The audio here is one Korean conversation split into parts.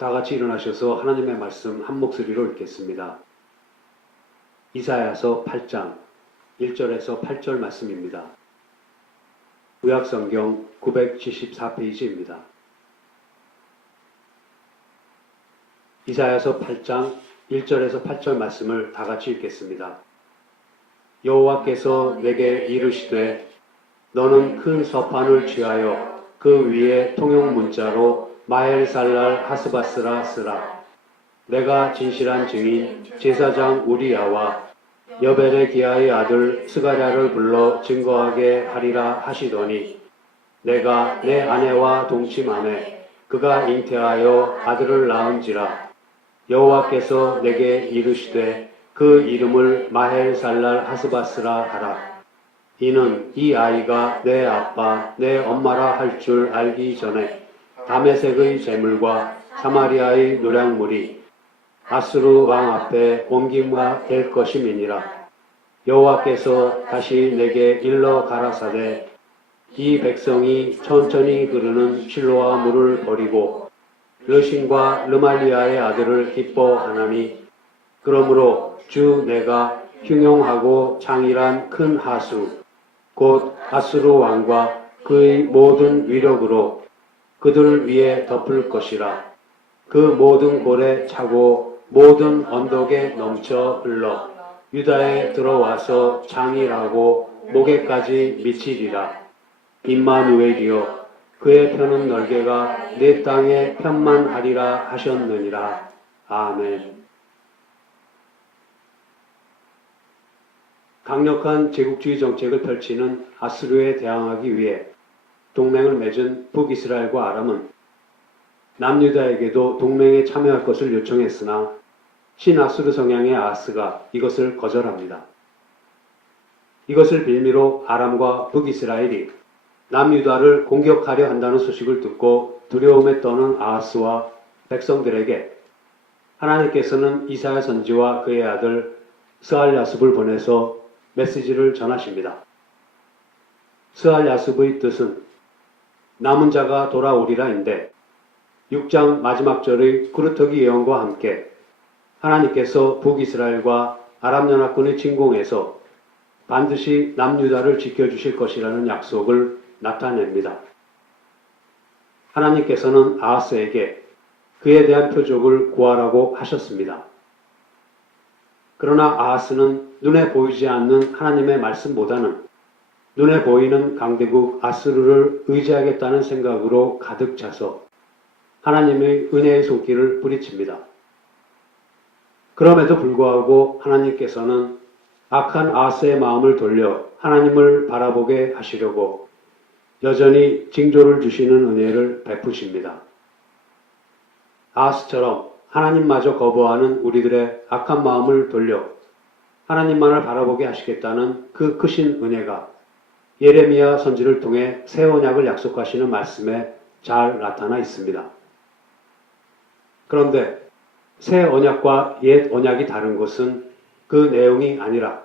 다 같이 일어나셔서 하나님의 말씀 한 목소리로 읽겠습니다. 이사야서 8장 1절에서 8절 말씀입니다. 구약성경 974페이지입니다. 이사야서 8장 1절에서 8절 말씀을 다 같이 읽겠습니다. 여호와께서 내게 이르시되 너는 큰 서판을 취하여 그 위에 통용 문자로 마헬살랄 하스바스라 쓰라. 내가 진실한 증인 제사장 우리야와 여벨레기야의 아들 스가랴를 불러 증거하게 하리라 하시더니 내가 내 아내와 동침하매 그가 잉태하여 아들을 낳은지라. 여호와께서 내게 이르시되 그 이름을 마헬살랄 하스바스라 하라. 이는 이 아이가 내 아빠 내 엄마라 할 줄 알기 전에 다메섹의 제물과 사마리아의 노량물이 아수르 왕 앞에 옮김가 될 것임이니라. 여호와께서 다시 내게 일러 가라사대 이 백성이 천천히 흐르는 실로아 물을 버리고 르신과 르말리아의 아들을 기뻐하나니 그러므로 주 내가 흉용하고 창일한 큰 하수 곧 아수르 왕과 그의 모든 위력으로 그들 위에 덮을 것이라. 그 모든 골에 차고 모든 언덕에 넘쳐 흘러 유다에 들어와서 창일하고 목에까지 미치리라. 임마누엘이여 그의 편은 넓게가 내 땅에 편만하리라 하셨느니라. 아멘. 강력한 제국주의 정책을 펼치는 아수르에 대항하기 위해 동맹을 맺은 북이스라엘과 아람은 남유다에게도 동맹에 참여할 것을 요청했으나 신아수르 성향의 아하스가 이것을 거절합니다. 이것을 빌미로 아람과 북이스라엘이 남유다를 공격하려 한다는 소식을 듣고 두려움에 떠는 아하스와 백성들에게 하나님께서는 이사야 선지와 그의 아들 스알야습을 보내서 메시지를 전하십니다. 스알야습의 뜻은 남은 자가 돌아오리라인데 6장 마지막 절의 구르터기 예언과 함께 하나님께서 북이스라엘과 아람 연합군의 침공에서 반드시 남유다를 지켜주실 것이라는 약속을 나타냅니다. 하나님께서는 아하스에게 그에 대한 표적을 구하라고 하셨습니다. 그러나 아하스는 눈에 보이지 않는 하나님의 말씀보다는 눈에 보이는 강대국 아수르를 의지하겠다는 생각으로 가득 차서 하나님의 은혜의 손길을 뿌리칩니다. 그럼에도 불구하고 하나님께서는 악한 아하스의 마음을 돌려 하나님을 바라보게 하시려고 여전히 징조를 주시는 은혜를 베푸십니다. 아하스처럼 하나님마저 거부하는 우리들의 악한 마음을 돌려 하나님만을 바라보게 하시겠다는 그 크신 은혜가 예레미야 선지를 통해 새 언약을 약속하시는 말씀에 잘 나타나 있습니다. 그런데 새 언약과 옛 언약이 다른 것은 그 내용이 아니라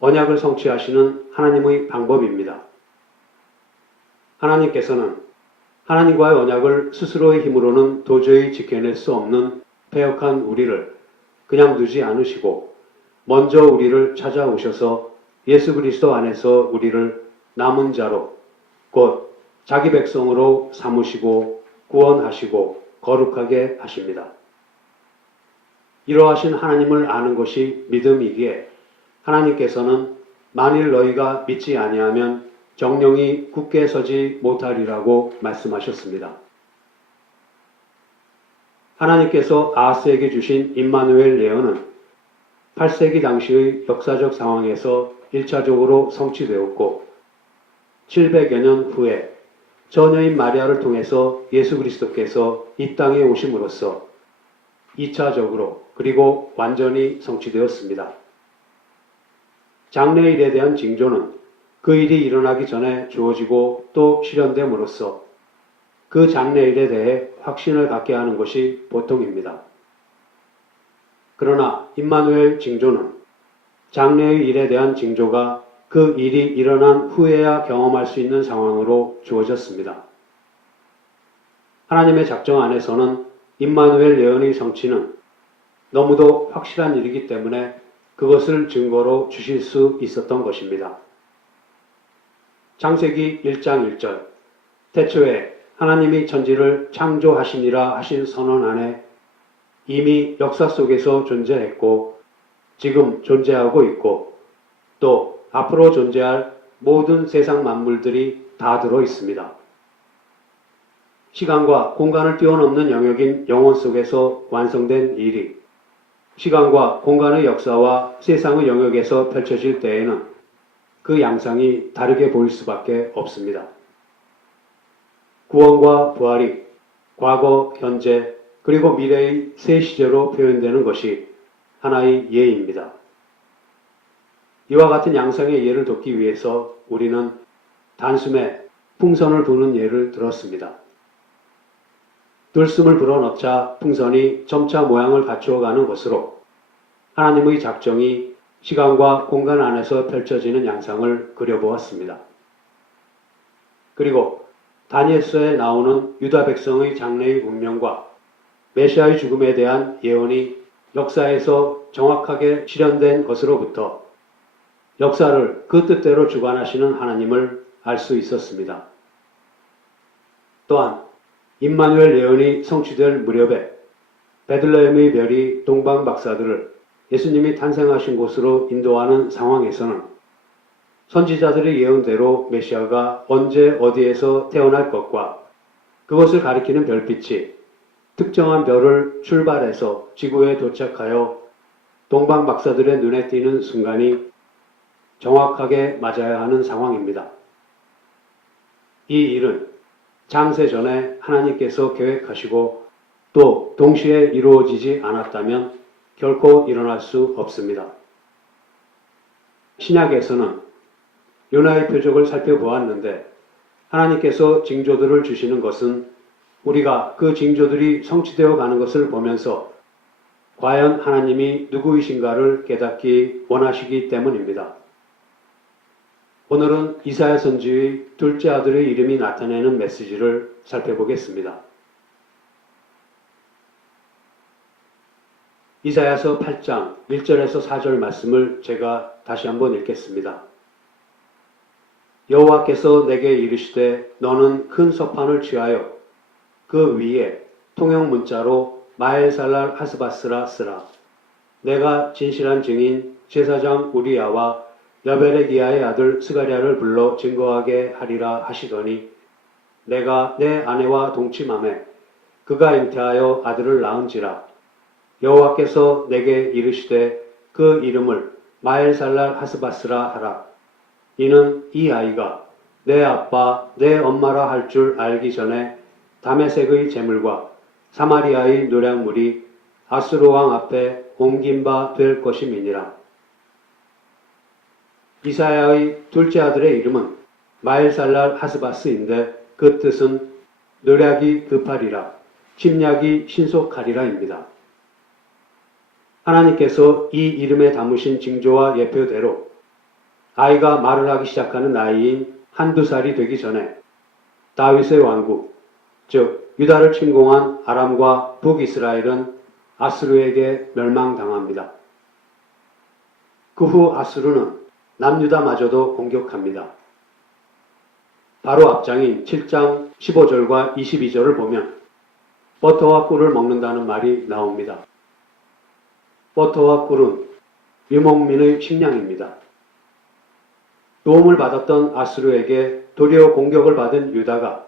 언약을 성취하시는 하나님의 방법입니다. 하나님께서는 하나님과의 언약을 스스로의 힘으로는 도저히 지켜낼 수 없는 패역한 우리를 그냥 두지 않으시고 먼저 우리를 찾아오셔서 예수 그리스도 안에서 우리를 남은 자로 곧 자기 백성으로 삼으시고 구원하시고 거룩하게 하십니다. 이러하신 하나님을 아는 것이 믿음이기에 하나님께서는 만일 너희가 믿지 아니하면 정령이 굳게 서지 못하리라고 말씀하셨습니다. 하나님께서 아하스에게 주신 임마누엘 예언은 8세기 당시의 역사적 상황에서 1차적으로 성취되었고 700여 년 후에 처녀인 마리아를 통해서 예수 그리스도께서 이 땅에 오심으로써 2차적으로 그리고 완전히 성취되었습니다. 장래일에 대한 징조는 그 일이 일어나기 전에 주어지고 또 실현됨으로써 그 장래일에 대해 확신을 갖게 하는 것이 보통입니다. 그러나 임마누엘 징조는 장래의 일에 대한 징조가 그 일이 일어난 후에야 경험할 수 있는 상황으로 주어졌습니다. 하나님의 작정 안에서는 임마누엘 예언의 성취는 너무도 확실한 일이기 때문에 그것을 증거로 주실 수 있었던 것입니다. 창세기 1장 1절 태초에 하나님이 천지를 창조하시니라 하신 선언 안에 이미 역사 속에서 존재했고 지금 존재하고 있고 또 앞으로 존재할 모든 세상 만물들이 다 들어 있습니다. 시간과 공간을 뛰어넘는 영역인 영혼 속에서 완성된 일이 시간과 공간의 역사와 세상의 영역에서 펼쳐질 때에는 그 양상이 다르게 보일 수밖에 없습니다. 구원과 부활이 과거, 현재, 그리고 미래의 세 시제로 표현되는 것이 하나의 예입니다. 이와 같은 양상의 예를 돕기 위해서 우리는 단숨에 풍선을 부는 예를 들었습니다. 들숨을 불어넣자 풍선이 점차 모양을 갖추어가는 것으로 하나님의 작정이 시간과 공간 안에서 펼쳐지는 양상을 그려보았습니다. 그리고 다니엘서에 나오는 유다 백성의 장래의 운명과 메시아의 죽음에 대한 예언이 역사에서 정확하게 실현된 것으로부터 역사를 그 뜻대로 주관하시는 하나님을 알 수 있었습니다. 또한 임마누엘 예언이 성취될 무렵에 베들레헴의 별이 동방 박사들을 예수님이 탄생하신 곳으로 인도하는 상황에서는 선지자들의 예언대로 메시아가 언제 어디에서 태어날 것과 그것을 가리키는 별빛이 특정한 별을 출발해서 지구에 도착하여 동방 박사들의 눈에 띄는 순간이 정확하게 맞아야 하는 상황입니다. 이 일은 창세 전에 하나님께서 계획하시고 또 동시에 이루어지지 않았다면 결코 일어날 수 없습니다. 신약에서는 요나의 표적을 살펴보았는데 하나님께서 징조들을 주시는 것은 우리가 그 징조들이 성취되어 가는 것을 보면서 과연 하나님이 누구이신가를 깨닫기 원하시기 때문입니다. 오늘은 이사야 선지의 둘째 아들의 이름이 나타내는 메시지를 살펴보겠습니다. 이사야서 8장 1절에서 4절 말씀을 제가 다시 한번 읽겠습니다. 여호와께서 내게 이르시되 너는 큰 서판을 취하여 그 위에 통용 문자로 마엘살랄 하스바스라 쓰라. 내가 진실한 증인 제사장 우리야와 여베레기야의 아들 스가랴를 불러 증거하게 하리라 하시더니 내가 내 아내와 동침하매 그가 잉태하여 아들을 낳은지라. 여호와께서 내게 이르시되 그 이름을 마엘살랄 하스바스라 하라. 이는 이 아이가 내 아빠 내 엄마라 할 줄 알기 전에 다메섹의 제물과 사마리아의 노략물이 아수르 왕 앞에 옮긴 바 될 것임이니라. 이사야의 둘째 아들의 이름은 마엘살랄 하스바스인데 그 뜻은 노략이 급하리라, 침략이 신속하리라입니다. 하나님께서 이 이름에 담으신 징조와 예표대로 아이가 말을 하기 시작하는 나이인 한두 살이 되기 전에 다윗의 왕국, 즉 유다를 침공한 아람과 북이스라엘은 아수르에게 멸망당합니다. 그 후 아수르는 남유다마저도 공격합니다. 바로 앞장인 7장 15절과 22절을 보면 버터와 꿀을 먹는다는 말이 나옵니다. 버터와 꿀은 유목민의 식량입니다. 도움을 받았던 아수르에게 도리어 공격을 받은 유다가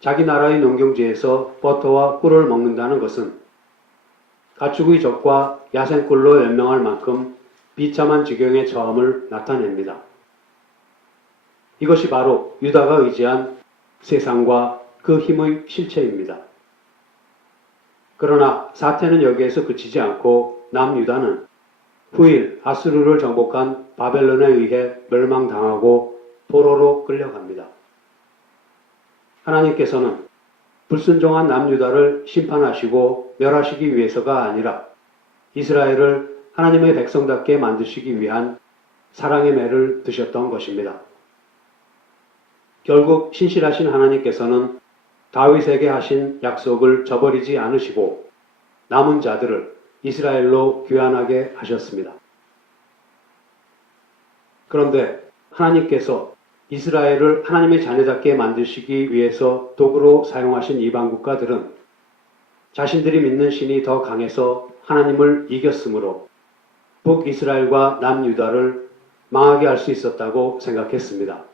자기 나라의 농경지에서 버터와 꿀을 먹는다는 것은 가축의 적과 야생꿀로 연명할 만큼 비참한 지경에 처함을 나타냅니다. 이것이 바로 유다가 의지한 세상과 그 힘의 실체입니다. 그러나 사태는 여기에서 그치지 않고 남유다는 후일 아수르를 정복한 바벨론에 의해 멸망당하고 포로로 끌려갑니다. 하나님께서는 불순종한 남유다를 심판하시고 멸하시기 위해서가 아니라 이스라엘을 하나님의 백성답게 만드시기 위한 사랑의 매를 드셨던 것입니다. 결국 신실하신 하나님께서는 다윗에게 하신 약속을 저버리지 않으시고 남은 자들을 이스라엘로 귀환하게 하셨습니다. 그런데 하나님께서 이스라엘을 하나님의 자녀답게 만드시기 위해서 도구로 사용하신 이방 국가들은 자신들이 믿는 신이 더 강해서 하나님을 이겼으므로 북이스라엘과 남유다를 망하게 할 수 있었다고 생각했습니다.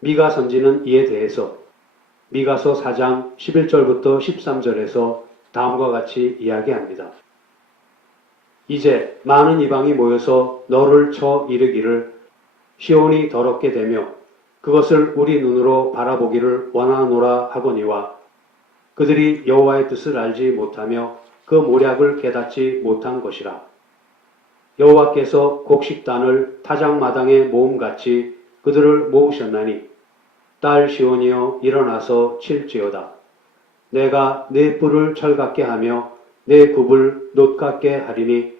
미가 선지는 이에 대해서 미가서 4장 11절부터 13절에서 다음과 같이 이야기합니다. 이제 많은 이방이 모여서 너를 쳐 이르기를 시온이 더럽게 되며 그것을 우리 눈으로 바라보기를 원하노라 하거니와 그들이 여호와의 뜻을 알지 못하며 그 모략을 깨닫지 못한 것이라. 여호와께서 곡식단을 타작마당에 모음같이 그들을 모으셨나니 딸 시온이여 일어나서 칠지어다. 내가 네 뿔을 철같게 하며 네 굽을 놋같게 하리니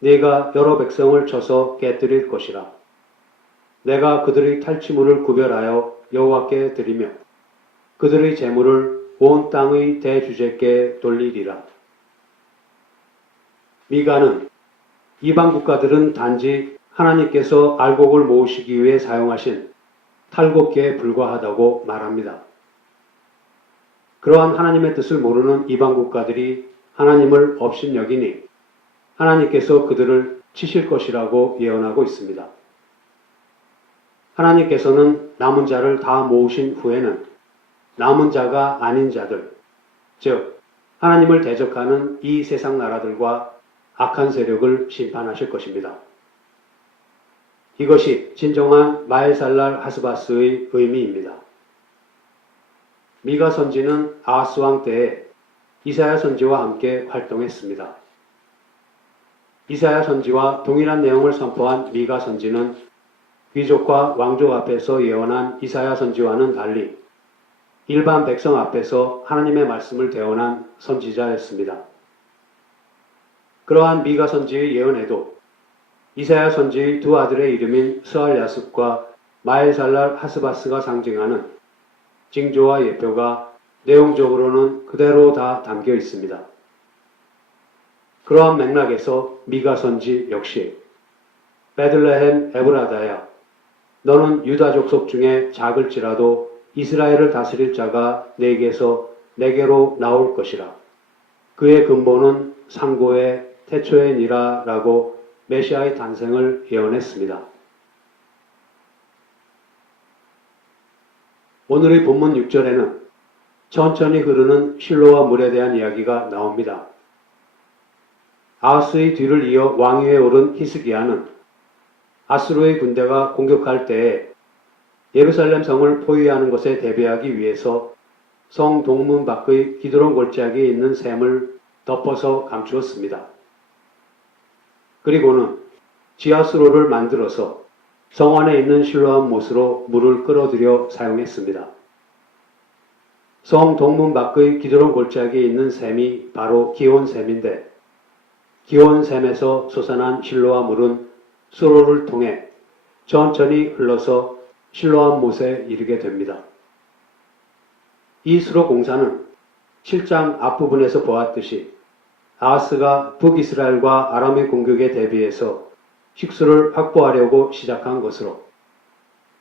네가 여러 백성을 쳐서 깨뜨릴 것이라. 내가 그들의 탈취물을 구별하여 여호와께 드리며 그들의 재물을 온 땅의 대주제께 돌리리라. 미가는 이방 국가들은 단지 하나님께서 알곡을 모으시기 위해 사용하신 탈곡기에 불과하다고 말합니다. 그러한 하나님의 뜻을 모르는 이방 국가들이 하나님을 업신여기니 하나님께서 그들을 치실 것이라고 예언하고 있습니다. 하나님께서는 남은 자를 다 모으신 후에는 남은 자가 아닌 자들, 즉 하나님을 대적하는 이 세상 나라들과 악한 세력을 심판하실 것입니다. 이것이 진정한 마엘살랄 하스바스의 의미입니다. 미가 선지는 아하스 왕 때에 이사야 선지와 함께 활동했습니다. 이사야 선지와 동일한 내용을 선포한 미가 선지는 귀족과 왕족 앞에서 예언한 이사야 선지와는 달리 일반 백성 앞에서 하나님의 말씀을 대언한 선지자였습니다. 그러한 미가 선지의 예언에도 이사야 선지의 두 아들의 이름인 스알 야습과 마엘살랄 하스바스가 상징하는 징조와 예표가 내용적으로는 그대로 다 담겨 있습니다. 그러한 맥락에서 미가 선지 역시 베들레헴 에브라다야 너는 유다 족속 중에 작을지라도 이스라엘을 다스릴 자가 내게서 내게로 나올 것이라. 그의 근본은 상고의 태초의 니라라고 메시아의 탄생을 예언했습니다. 오늘의 본문 6절에는 천천히 흐르는 실로와 물에 대한 이야기가 나옵니다. 아하스의 뒤를 이어 왕위에 오른 히스기야는 아수르의 군대가 공격할 때에 예루살렘 성을 포위하는 것에 대비하기 위해서 성 동문 밖의 기드론 골짜기에 있는 샘을 덮어서 감추었습니다. 그리고는 지하수로를 만들어서 성 안에 있는 실로암 못으로 물을 끌어들여 사용했습니다. 성 동문 밖의 기드론 골짜기에 있는 샘이 바로 기온샘인데 기온샘에서 솟아난 실로암 물은 수로를 통해 천천히 흘러서 실로암 못에 이르게 됩니다. 이 수로 공사는 7장 앞부분에서 보았듯이 아하스가 북이스라엘과 아람의 공격에 대비해서 식수를 확보하려고 시작한 것으로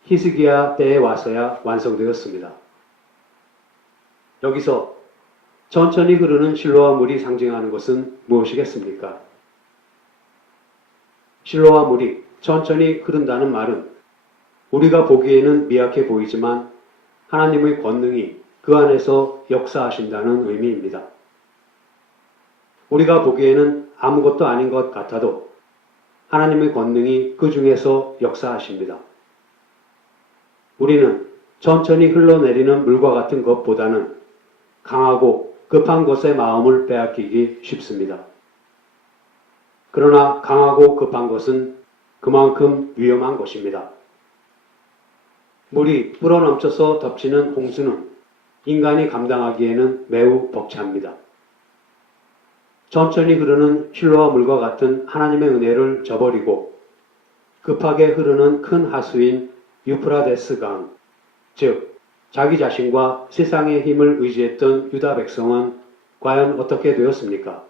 히스기야 때에 와서야 완성되었습니다. 여기서 천천히 흐르는 실로와 물이 상징하는 것은 무엇이겠습니까? 실로와 물이 천천히 흐른다는 말은 우리가 보기에는 미약해 보이지만 하나님의 권능이 그 안에서 역사하신다는 의미입니다. 우리가 보기에는 아무것도 아닌 것 같아도 하나님의 권능이 그 중에서 역사하십니다. 우리는 천천히 흘러내리는 물과 같은 것보다는 강하고 급한 것의 마음을 빼앗기기 쉽습니다. 그러나 강하고 급한 것은 그만큼 위험한 것입니다. 물이 불어넘쳐서 덮치는 홍수는 인간이 감당하기에는 매우 벅찹니다. 천천히 흐르는 실로와 물과 같은 하나님의 은혜를 저버리고 급하게 흐르는 큰 하수인 유프라데스 강, 즉 자기 자신과 세상의 힘을 의지했던 유다 백성은 과연 어떻게 되었습니까?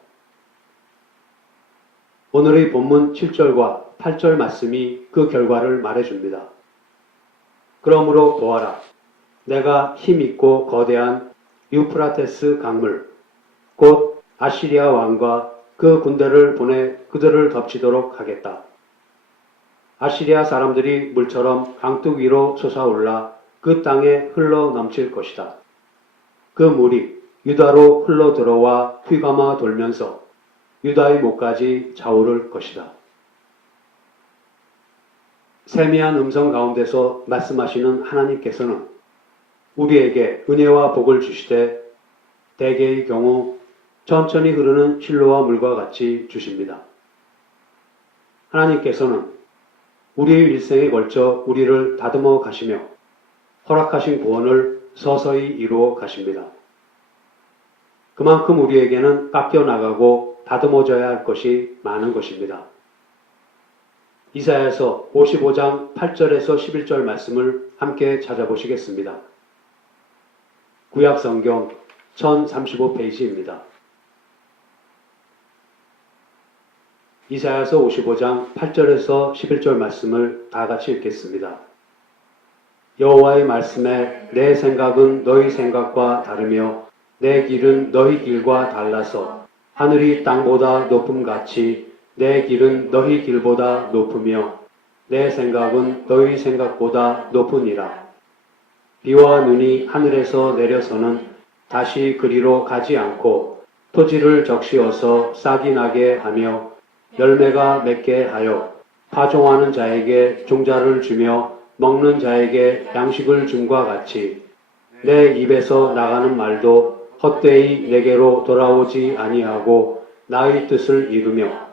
오늘의 본문 7절과 8절 말씀이 그 결과를 말해줍니다. 그러므로 보아라, 내가 힘있고 거대한 유프라테스 강물, 곧 아시리아 왕과 그 군대를 보내 그들을 덮치도록 하겠다. 아시리아 사람들이 물처럼 강둑 위로 솟아올라 그 땅에 흘러 넘칠 것이다. 그 물이 유다로 흘러 들어와 휘감아 돌면서 유다의 목까지 차오를 것이다. 세미한 음성 가운데서 말씀하시는 하나님께서는 우리에게 은혜와 복을 주시되 대개의 경우 천천히 흐르는 실로와 물과 같이 주십니다. 하나님께서는 우리의 일생에 걸쳐 우리를 다듬어 가시며 허락하신 구원을 서서히 이루어 가십니다. 그만큼 우리에게는 깎여 나가고 다듬어져야 할 것이 많은 것입니다. 이사야서 55장 8절에서 11절 말씀을 함께 찾아보시겠습니다. 구약 성경 1035페이지입니다. 이사야서 55장 8절에서 11절 말씀을 다 같이 읽겠습니다. 여호와의 말씀에 내 생각은 너희 생각과 다르며 내 길은 너희 길과 달라서 하늘이 땅보다 높음같이 내 길은 너희 길보다 높으며 내 생각은 너희 생각보다 높으니라. 비와 눈이 하늘에서 내려서는 다시 그리로 가지 않고 토지를 적시어서 싹이 나게 하며 열매가 맺게 하여 파종하는 자에게 종자를 주며 먹는 자에게 양식을 줌과 같이 내 입에서 나가는 말도 헛되이 내게로 돌아오지 아니하고 나의 뜻을 이루며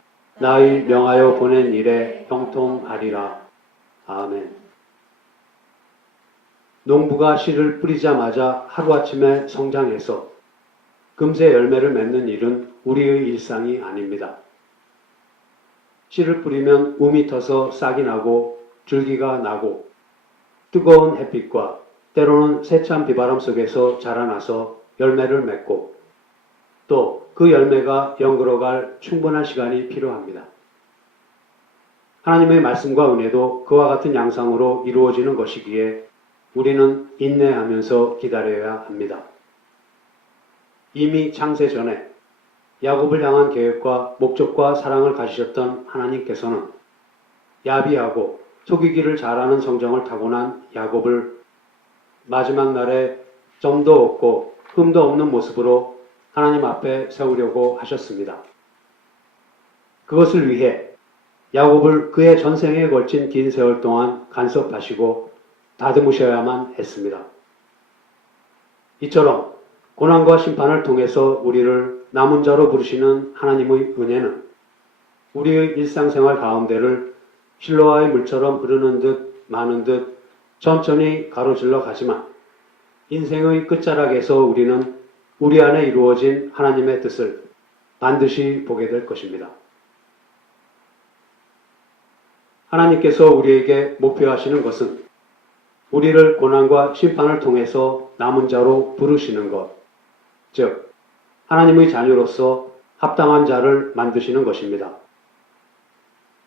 나의 명하여 보낸 일에 형통하리라. 아멘. 농부가 씨를 뿌리자마자 하루아침에 성장해서 금세 열매를 맺는 일은 우리의 일상이 아닙니다. 씨를 뿌리면 움이 터서 싹이 나고 줄기가 나고 뜨거운 햇빛과 때로는 세찬 비바람 속에서 자라나서 열매를 맺고 또 그 열매가 연그러갈 충분한 시간이 필요합니다. 하나님의 말씀과 은혜도 그와 같은 양상으로 이루어지는 것이기에 우리는 인내하면서 기다려야 합니다. 이미 창세 전에 야곱을 향한 계획과 목적과 사랑을 가지셨던 하나님께서는 야비하고 속이기를 잘하는 성정을 타고난 야곱을 마지막 날에 점도 없고 흠도 없는 모습으로 하나님 앞에 세우려고 하셨습니다. 그것을 위해 야곱을 그의 전생에 걸친 긴 세월 동안 간섭하시고 다듬으셔야만 했습니다. 이처럼 고난과 심판을 통해서 우리를 남은 자로 부르시는 하나님의 은혜는 우리의 일상생활 가운데를 실로와의 물처럼 흐르는 듯 마는 듯 천천히 가로질러 가지만 인생의 끝자락에서 우리는 우리 안에 이루어진 하나님의 뜻을 반드시 보게 될 것입니다. 하나님께서 우리에게 목표하시는 것은 우리를 고난과 심판을 통해서 남은 자로 부르시는 것, 즉 하나님의 자녀로서 합당한 자를 만드시는 것입니다.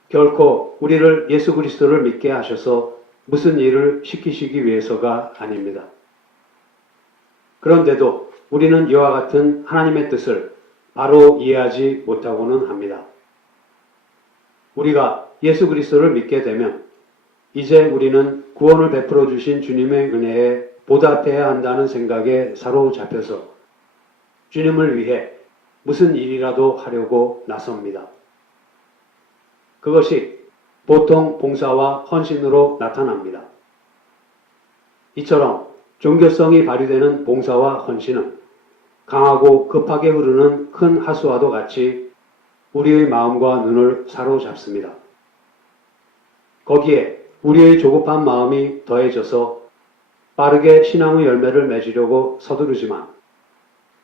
결코 우리를 예수 그리스도를 믿게 하셔서 무슨 일을 시키시기 위해서가 아닙니다. 그런데도 우리는 이와 같은 하나님의 뜻을 바로 이해하지 못하고는 합니다. 우리가 예수 그리스도를 믿게 되면 이제 우리는 구원을 베풀어 주신 주님의 은혜에 보답해야 한다는 생각에 사로잡혀서 주님을 위해 무슨 일이라도 하려고 나섭니다. 그것이 보통 봉사와 헌신으로 나타납니다. 이처럼 종교성이 발휘되는 봉사와 헌신은 강하고 급하게 흐르는 큰 하수와도 같이 우리의 마음과 눈을 사로잡습니다. 거기에 우리의 조급한 마음이 더해져서 빠르게 신앙의 열매를 맺으려고 서두르지만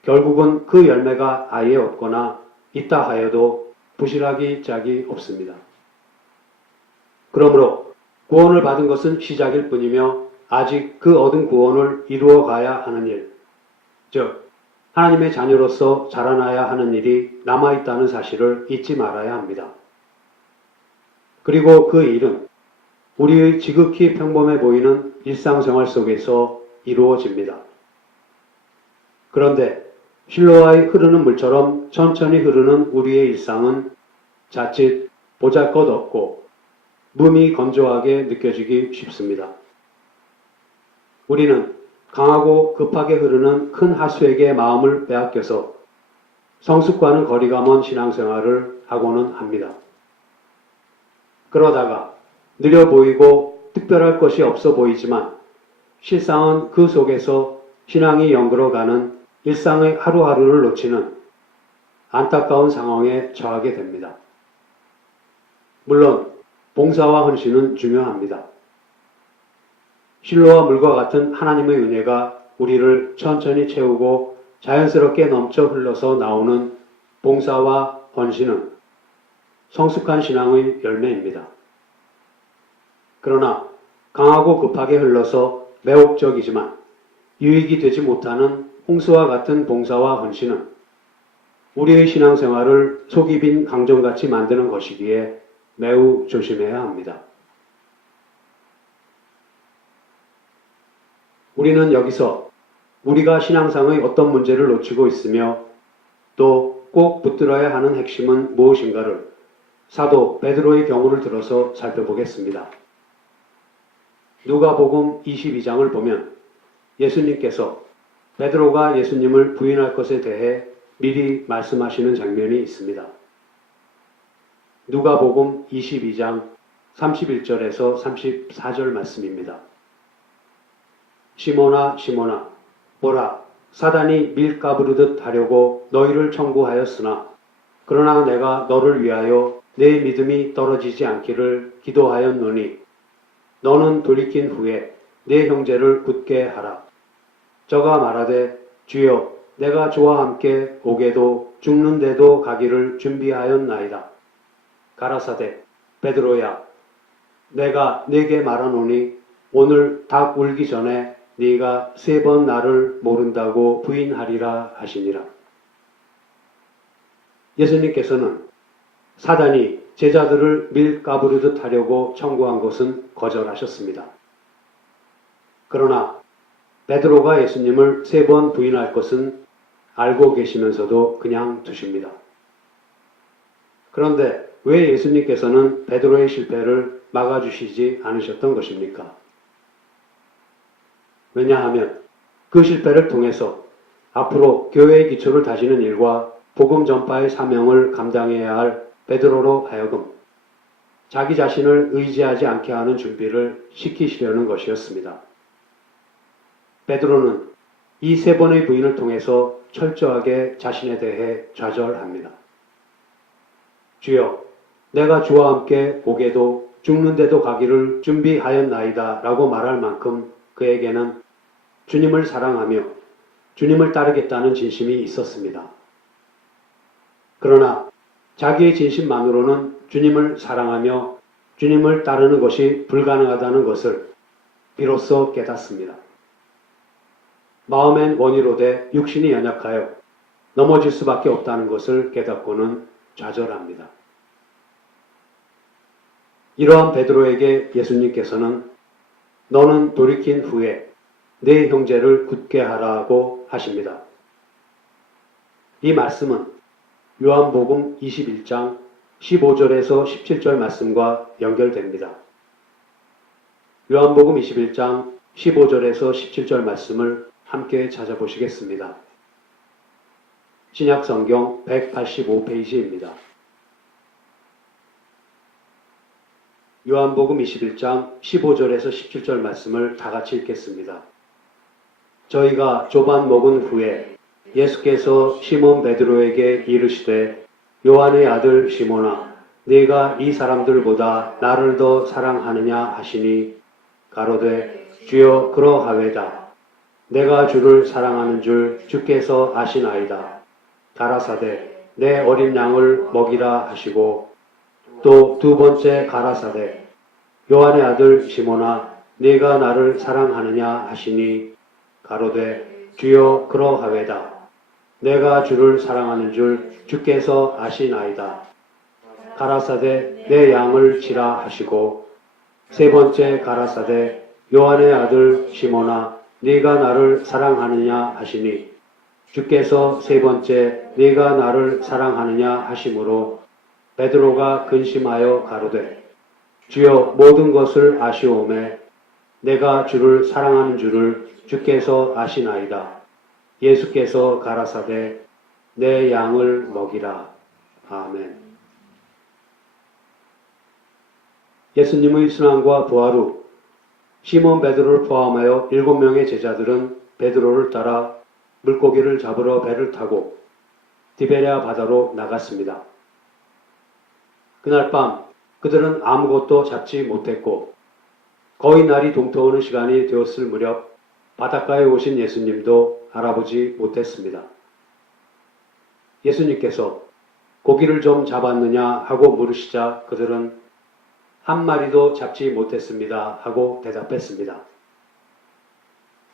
결국은 그 열매가 아예 없거나 있다 하여도 부실하기 짝이 없습니다. 그러므로 구원을 받은 것은 시작일 뿐이며 아직 그 얻은 구원을 이루어 가야 하는 일, 즉 하나님의 자녀로서 자라나야 하는 일이 남아있다는 사실을 잊지 말아야 합니다. 그리고 그 일은 우리의 지극히 평범해 보이는 일상생활 속에서 이루어집니다. 그런데 실로아의 흐르는 물처럼 천천히 흐르는 우리의 일상은 자칫 보잘것없고 몸이 건조하게 느껴지기 쉽습니다. 우리는 강하고 급하게 흐르는 큰 하수에게 마음을 빼앗겨서 성숙과는 거리가 먼 신앙생활을 하고는 합니다. 그러다가 느려 보이고 특별할 것이 없어 보이지만 실상은 그 속에서 신앙이 연그러가는 일상의 하루하루를 놓치는 안타까운 상황에 처하게 됩니다. 물론 봉사와 헌신은 중요합니다. 실로와 물과 같은 하나님의 은혜가 우리를 천천히 채우고 자연스럽게 넘쳐 흘러서 나오는 봉사와 헌신은 성숙한 신앙의 열매입니다. 그러나 강하고 급하게 흘러서 매혹적이지만 유익이 되지 못하는 홍수와 같은 봉사와 헌신은 우리의 신앙생활을 속이 빈 강정같이 만드는 것이기에 매우 조심해야 합니다. 우리는 여기서 우리가 신앙상의 어떤 문제를 놓치고 있으며 또 꼭 붙들어야 하는 핵심은 무엇인가를 사도 베드로의 경우를 들어서 살펴보겠습니다. 누가복음 22장을 보면 예수님께서 베드로가 예수님을 부인할 것에 대해 미리 말씀하시는 장면이 있습니다. 누가복음 22장 31절에서 34절 말씀입니다. 시몬아 시몬아 보라 사단이 밀 까부르듯 하려고 너희를 청구하였으나 그러나 내가 너를 위하여 내 믿음이 떨어지지 않기를 기도하였노니 너는 돌이킨 후에 내 형제를 굳게 하라. 저가 말하되 주여 내가 주와 함께 오게도 죽는데도 가기를 준비하였나이다. 가라사대 베드로야 내가 네게 말하노니 오늘 닭 울기 전에 네가 3번 나를 모른다고 부인하리라 하시니라. 예수님께서는 사단이 제자들을 밀 까부르듯 하려고 청구한 것은 거절하셨습니다. 그러나 베드로가 예수님을 3번 부인할 것은 알고 계시면서도 그냥 두십니다. 그런데 왜 예수님께서는 베드로의 실패를 막아주시지 않으셨던 것입니까? 왜냐하면 그 실패를 통해서 앞으로 교회의 기초를 다지는 일과 복음 전파의 사명을 감당해야 할 베드로로 하여금 자기 자신을 의지하지 않게 하는 준비를 시키시려는 것이었습니다. 베드로는 이 3번의 부인을 통해서 철저하게 자신에 대해 좌절합니다. 주여, 내가 주와 함께 오게도 죽는데도 가기를 준비하였나이다 라고 말할 만큼 그에게는 주님을 사랑하며 주님을 따르겠다는 진심이 있었습니다. 그러나 자기의 진심만으로는 주님을 사랑하며 주님을 따르는 것이 불가능하다는 것을 비로소 깨닫습니다. 마음엔 원이로되 육신이 연약하여 넘어질 수밖에 없다는 것을 깨닫고는 좌절합니다. 이러한 베드로에게 예수님께서는 너는 돌이킨 후에 네 형제를 굳게 하라고 하십니다. 이 말씀은 요한복음 21장 15절에서 17절 말씀과 연결됩니다. 요한복음 21장 15절에서 17절 말씀을 함께 찾아보시겠습니다. 신약성경 185페이지입니다. 요한복음 21장 15절에서 17절 말씀을 다 같이 읽겠습니다. 저희가 조반 먹은 후에 예수께서 시몬 베드로에게 이르시되 요한의 아들 시몬아 네가 이 사람들보다 나를 더 사랑하느냐 하시니 가로되 주여 그러하외다. 내가 주를 사랑하는 줄 주께서 아시나이다. 가라사대 내 어린 양을 먹이라 하시고 또 2번째 가라사대 요한의 아들 시몬아 네가 나를 사랑하느냐 하시니 가로되 주여 그러하외다. 내가 주를 사랑하는 줄 주께서 아시나이다. 가라사대 내 양을 치라 하시고 세 번째 가라사대 요한의 아들 시몬아 네가 나를 사랑하느냐 하시니 주께서 세 번째 네가 나를 사랑하느냐 하심으로 베드로가 근심하여 가로되 주여 모든 것을 아시오매 내가 주를 사랑하는 줄을 주께서 아시나이다. 예수께서 가라사대 내 양을 먹이라. 아멘. 예수님의 순환과 부활 후 시몬 베드로를 포함하여 7명의 제자들은 베드로를 따라 물고기를 잡으러 배를 타고 디베랴 바다로 나갔습니다. 그날 밤 그들은 아무것도 잡지 못했고 거의 날이 동터오는 시간이 되었을 무렵 바닷가에 오신 예수님도 알아보지 못했습니다. 예수님께서 고기를 좀 잡았느냐 하고 물으시자 그들은 한 마리도 잡지 못했습니다 하고 대답했습니다.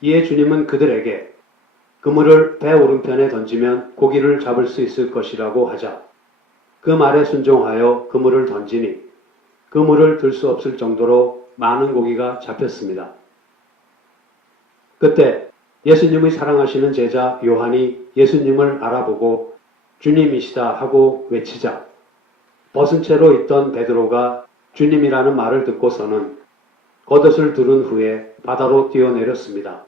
이에 주님은 그들에게 그물을 배 오른편에 던지면 고기를 잡을 수 있을 것이라고 하자 그 말에 순종하여 그물을 던지니 그물을 들 수 없을 정도로 많은 고기가 잡혔습니다. 그때 예수님의 사랑하시는 제자 요한이 예수님을 알아보고 주님이시다 하고 외치자 벗은 채로 있던 베드로가 주님이라는 말을 듣고서는 겉옷을 두른 후에 바다로 뛰어내렸습니다.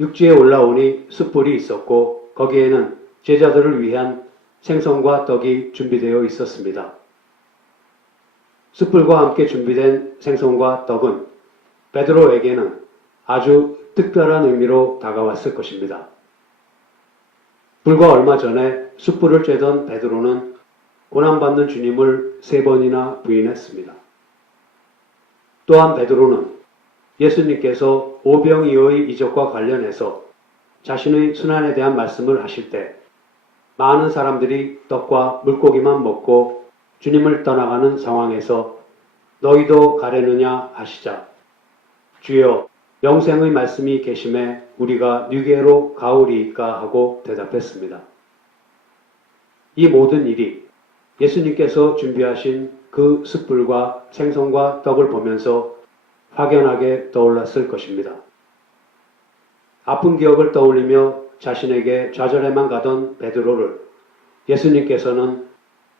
육지에 올라오니 숯불이 있었고 거기에는 제자들을 위한 생선과 떡이 준비되어 있었습니다. 숯불과 함께 준비된 생선과 떡은 베드로에게는 아주 특별한 의미로 다가왔을 것입니다. 불과 얼마 전에 숯불을 쬐던 베드로는 고난받는 주님을 3번이나 부인했습니다. 또한 베드로는 예수님께서 오병이어의 이적과 관련해서 자신의 순환에 대한 말씀을 하실 때 많은 사람들이 떡과 물고기만 먹고 주님을 떠나가는 상황에서 너희도 가려느냐 하시자 주여 영생의 말씀이 계심에 우리가 뉴게로 가오리이까 하고 대답했습니다. 이 모든 일이 예수님께서 준비하신 그 숯불과 생선과 떡을 보면서 확연하게 떠올랐을 것입니다. 아픈 기억을 떠올리며 자신에게 좌절해만 가던 베드로를 예수님께서는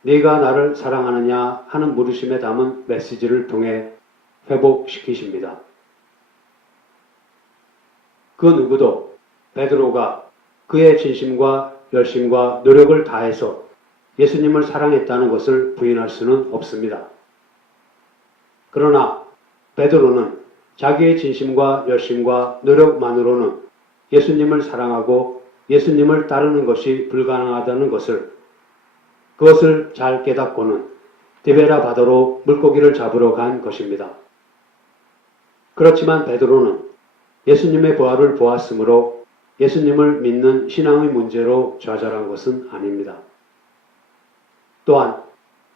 네가 나를 사랑하느냐 하는 물으심에 담은 메시지를 통해 회복시키십니다. 그 누구도 베드로가 그의 진심과 열심과 노력을 다해서 예수님을 사랑했다는 것을 부인할 수는 없습니다. 그러나 베드로는 자기의 진심과 열심과 노력만으로는 예수님을 사랑하고 예수님을 따르는 것이 불가능하다는 그것을 잘 깨닫고는 디베랴 바다로 물고기를 잡으러 간 것입니다. 그렇지만 베드로는 예수님의 부활을 보았으므로 예수님을 믿는 신앙의 문제로 좌절한 것은 아닙니다. 또한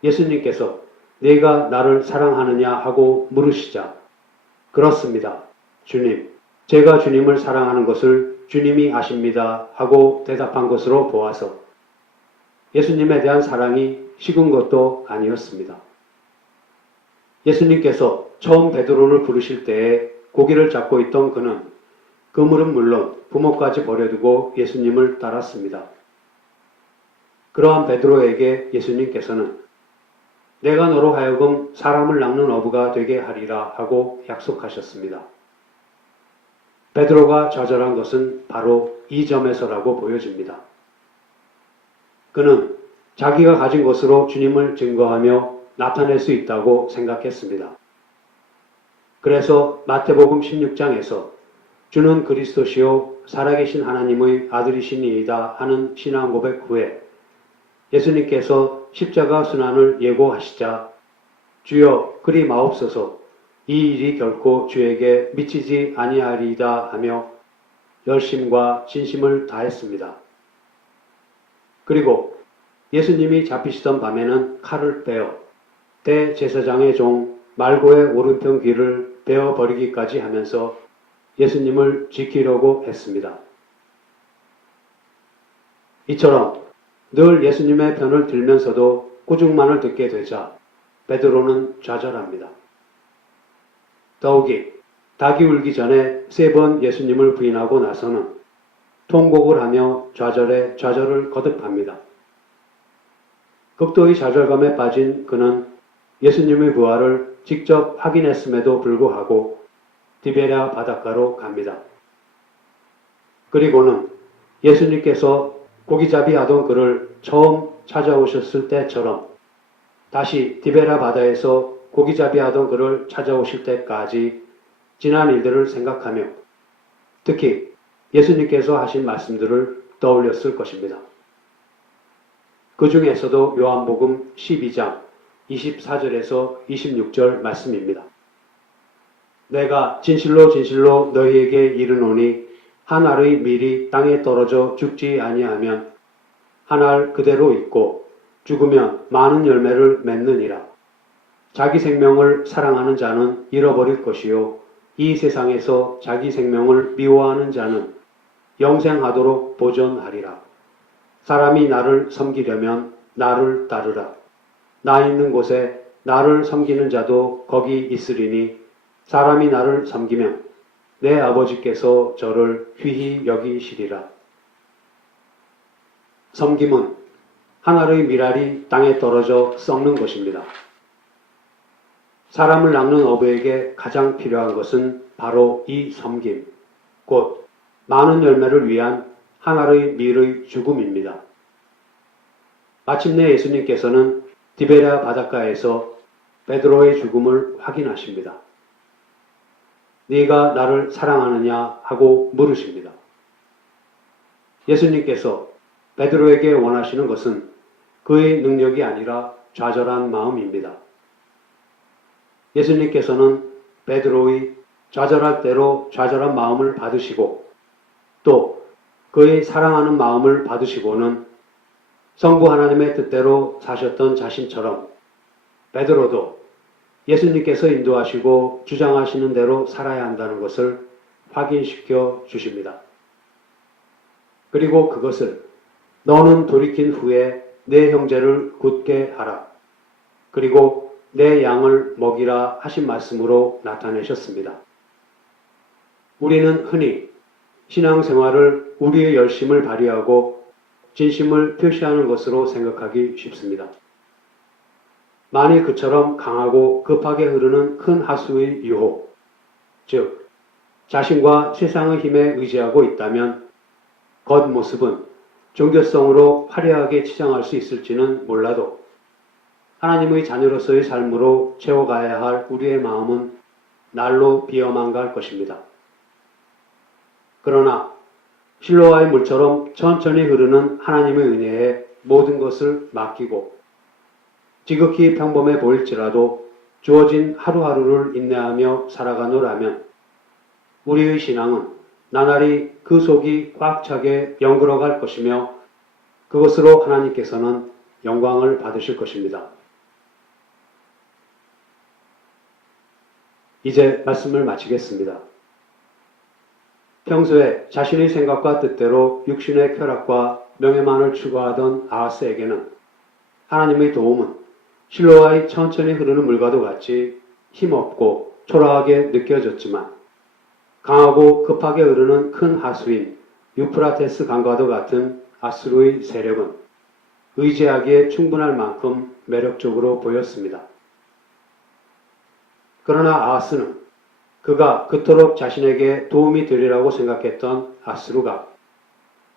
예수님께서 네가 나를 사랑하느냐 하고 물으시자 그렇습니다. 주님, 제가 주님을 사랑하는 것을 주님이 아십니다 하고 대답한 것으로 보아서 예수님에 대한 사랑이 식은 것도 아니었습니다. 예수님께서 처음 베드로를 부르실 때에 고기를 잡고 있던 그는 그물은 물론 부모까지 버려두고 예수님을 따랐습니다. 그러한 베드로에게 예수님께서는 내가 너로 하여금 사람을 낚는 어부가 되게 하리라 하고 약속하셨습니다. 베드로가 좌절한 것은 바로 이 점에서라고 보여집니다. 그는 자기가 가진 것으로 주님을 증거하며 나타낼 수 있다고 생각했습니다. 그래서 마태복음 16장에서 주는 그리스도시요 살아계신 하나님의 아들이시니이다 하는 신앙 고백 후에 예수님께서 십자가 순환을 예고하시자 주여 그리 마옵소서 이 일이 결코 주에게 미치지 아니하리이다 하며 열심과 진심을 다했습니다. 그리고 예수님이 잡히시던 밤에는 칼을 빼어 대제사장의 종 말고의 오른편 귀를 베어버리기까지 하면서 예수님을 지키려고 했습니다. 이처럼 늘 예수님의 편을 들면서도 꾸중만을 듣게 되자 베드로는 좌절합니다. 더욱이 닭이 울기 전에 3번 예수님을 부인하고 나서는 통곡을 하며 좌절에 좌절을 거듭합니다. 극도의 좌절감에 빠진 그는 예수님의 부활을 직접 확인했음에도 불구하고 디베랴 바닷가로 갑니다. 그리고는 예수님께서 고기잡이 하던 그를 처음 찾아오셨을 때처럼 다시 디베랴 바다에서 고기잡이 하던 그를 찾아오실 때까지 지난 일들을 생각하며 특히 예수님께서 하신 말씀들을 떠올렸을 것입니다. 그 중에서도 요한복음 12장 24절에서 26절 말씀입니다. 내가 진실로 진실로 너희에게 이르노니 한 알의 밀이 땅에 떨어져 죽지 아니하면 한 알 그대로 있고 죽으면 많은 열매를 맺느니라. 자기 생명을 사랑하는 자는 잃어버릴 것이요 이 세상에서 자기 생명을 미워하는 자는 영생하도록 보존하리라. 사람이 나를 섬기려면 나를 따르라. 나 있는 곳에 나를 섬기는 자도 거기 있으리니 사람이 나를 섬기면 내 아버지께서 저를 귀히 여기시리라. 섬김은 한 알의 밀알이 땅에 떨어져 썩는 것입니다. 사람을 낳는 어부에게 가장 필요한 것은 바로 이 섬김, 곧 많은 열매를 위한 한 알의 밀의 죽음입니다. 마침내 예수님께서는 디베랴 바닷가에서 베드로의 죽음을 확인하십니다. 네가 나를 사랑하느냐 하고 물으십니다. 예수님께서 베드로에게 원하시는 것은 그의 능력이 아니라 좌절한 마음입니다. 예수님께서는 베드로의 좌절할 대로 좌절한 마음을 받으시고 또 그의 사랑하는 마음을 받으시고는 성부 하나님의 뜻대로 사셨던 자신처럼 베드로도 예수님께서 인도하시고 주장하시는 대로 살아야 한다는 것을 확인시켜 주십니다. 그리고 그것을 너는 돌이킨 후에 내 형제를 굳게 하라. 그리고 내 양을 먹이라 하신 말씀으로 나타내셨습니다. 우리는 흔히 신앙생활을 우리의 열심을 발휘하고 진심을 표시하는 것으로 생각하기 쉽습니다. 만일 그처럼 강하고 급하게 흐르는 큰 하수의 유혹, 즉 자신과 세상의 힘에 의지하고 있다면 겉모습은 종교성으로 화려하게 치장할 수 있을지는 몰라도 하나님의 자녀로서의 삶으로 채워가야 할 우리의 마음은 날로 비어만 갈 것입니다. 그러나 실로와의 물처럼 천천히 흐르는 하나님의 은혜에 모든 것을 맡기고 지극히 평범해 보일지라도 주어진 하루하루를 인내하며 살아가노라면 우리의 신앙은 나날이 그 속이 꽉 차게 연결어갈 것이며 그것으로 하나님께서는 영광을 받으실 것입니다. 이제 말씀을 마치겠습니다. 평소에 자신의 생각과 뜻대로 육신의 쾌락과 명예만을 추구하던 아하스에게는 하나님의 도움은 실로와의 천천히 흐르는 물과도 같이 힘없고 초라하게 느껴졌지만 강하고 급하게 흐르는 큰 하수인 유프라테스 강과도 같은 아수르의 세력은 의지하기에 충분할 만큼 매력적으로 보였습니다. 그러나 아하스는 그가 그토록 자신에게 도움이 되리라고 생각했던 아수르가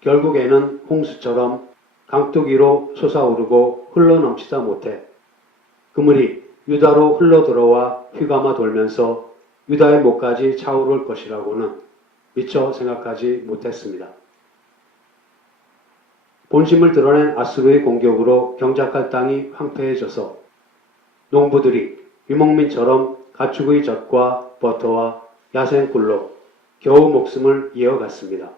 결국에는 홍수처럼 강뚜기로 솟아오르고 흘러넘치다 못해 그물이 유다로 흘러들어와 휘감아 돌면서 유다의 목까지 차오를 것이라고는 미처 생각하지 못했습니다. 본심을 드러낸 아수르의 공격으로 경작할 땅이 황폐해져서 농부들이 유목민처럼 가축의 젖과 버터와 야생꿀로 겨우 목숨을 이어갔습니다.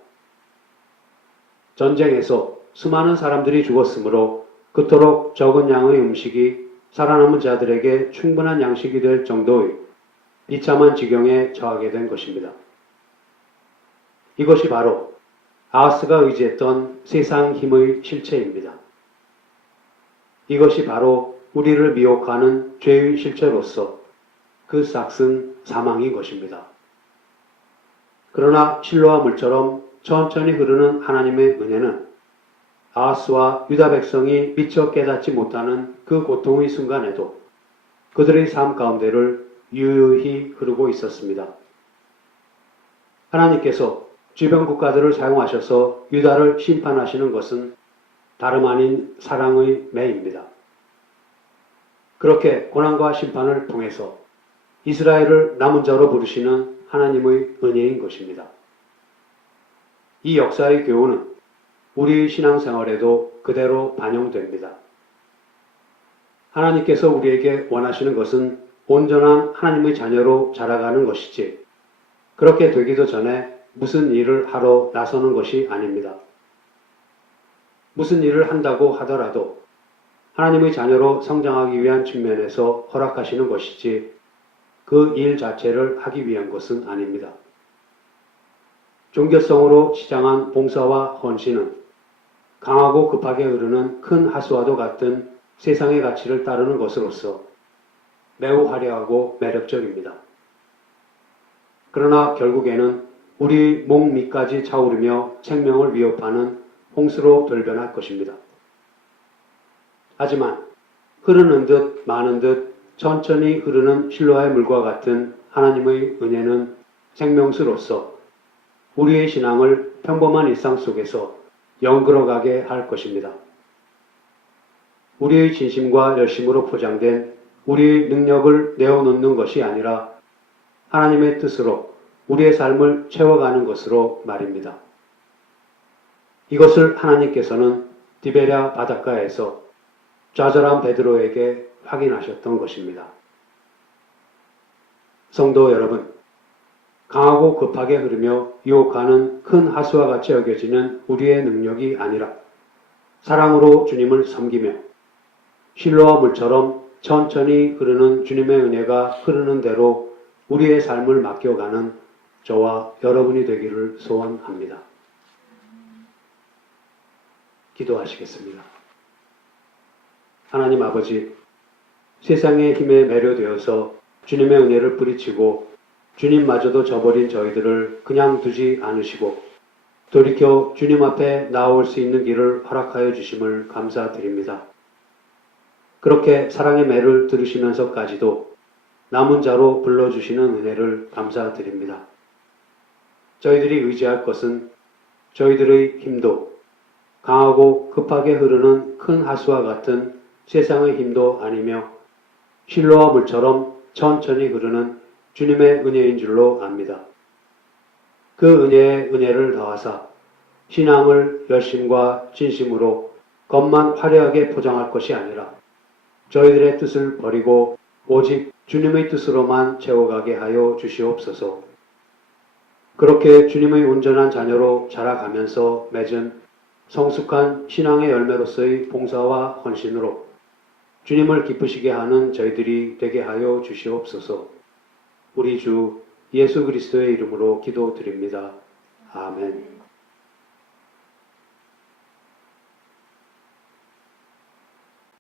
전쟁에서 수많은 사람들이 죽었으므로 그토록 적은 양의 음식이 살아남은 자들에게 충분한 양식이 될 정도의 비참한 지경에 처하게 된 것입니다. 이것이 바로 아하스가 의지했던 세상 힘의 실체입니다. 이것이 바로 우리를 미혹하는 죄의 실체로서 그 싹슨 사망인 것입니다. 그러나 실로와 물처럼 천천히 흐르는 하나님의 은혜는 아하스와 유다 백성이 미처 깨닫지 못하는 그 고통의 순간에도 그들의 삶 가운데를 유유히 흐르고 있었습니다. 하나님께서 주변 국가들을 사용하셔서 유다를 심판하시는 것은 다름 아닌 사랑의 매입니다. 그렇게 고난과 심판을 통해서 이스라엘을 남은 자로 부르시는 하나님의 은혜인 것입니다. 이 역사의 교훈은 우리의 신앙생활에도 그대로 반영됩니다. 하나님께서 우리에게 원하시는 것은 온전한 하나님의 자녀로 자라가는 것이지 그렇게 되기도 전에 무슨 일을 하러 나서는 것이 아닙니다. 무슨 일을 한다고 하더라도 하나님의 자녀로 성장하기 위한 측면에서 허락하시는 것이지 그 일 자체를 하기 위한 것은 아닙니다. 종교성으로 치장한 봉사와 헌신은 강하고 급하게 흐르는 큰 하수와도 같은 세상의 가치를 따르는 것으로서 매우 화려하고 매력적입니다. 그러나 결국에는 우리 목 밑까지 차오르며 생명을 위협하는 홍수로 돌변할 것입니다. 하지만 흐르는 듯 마는 듯 천천히 흐르는 실로아의 물과 같은 하나님의 은혜는 생명수로서 우리의 신앙을 평범한 일상 속에서 영끌어가게 할 것입니다. 우리의 진심과 열심으로 포장된 우리의 능력을 내어놓는 것이 아니라 하나님의 뜻으로 우리의 삶을 채워가는 것으로 말입니다. 이것을 하나님께서는 디베랴 바닷가에서 좌절한 베드로에게 확인하셨던 것입니다. 성도 여러분, 강하고 급하게 흐르며 유혹하는 큰 하수와 같이 여겨지는 우리의 능력이 아니라 사랑으로 주님을 섬기며 실로와 물처럼 천천히 흐르는 주님의 은혜가 흐르는 대로 우리의 삶을 맡겨가는 저와 여러분이 되기를 소원합니다. 기도하시겠습니다. 하나님 아버지, 세상의 힘에 매료되어서 주님의 은혜를 뿌리치고 주님마저도 저버린 저희들을 그냥 두지 않으시고 돌이켜 주님 앞에 나올 수 있는 길을 허락하여 주심을 감사드립니다. 그렇게 사랑의 매를 들으시면서까지도 남은 자로 불러주시는 은혜를 감사드립니다. 저희들이 의지할 것은 저희들의 힘도 강하고 급하게 흐르는 큰 하수와 같은 세상의 힘도 아니며 실로와 물처럼 천천히 흐르는 주님의 은혜인 줄로 압니다. 그 은혜에 은혜를 더하사 신앙을 열심과 진심으로 겉만 화려하게 포장할 것이 아니라 저희들의 뜻을 버리고 오직 주님의 뜻으로만 채워가게 하여 주시옵소서. 그렇게 주님의 온전한 자녀로 자라가면서 맺은 성숙한 신앙의 열매로서의 봉사와 헌신으로 주님을 기쁘시게 하는 저희들이 되게 하여 주시옵소서. 우리 주 예수 그리스도의 이름으로 기도드립니다. 아멘.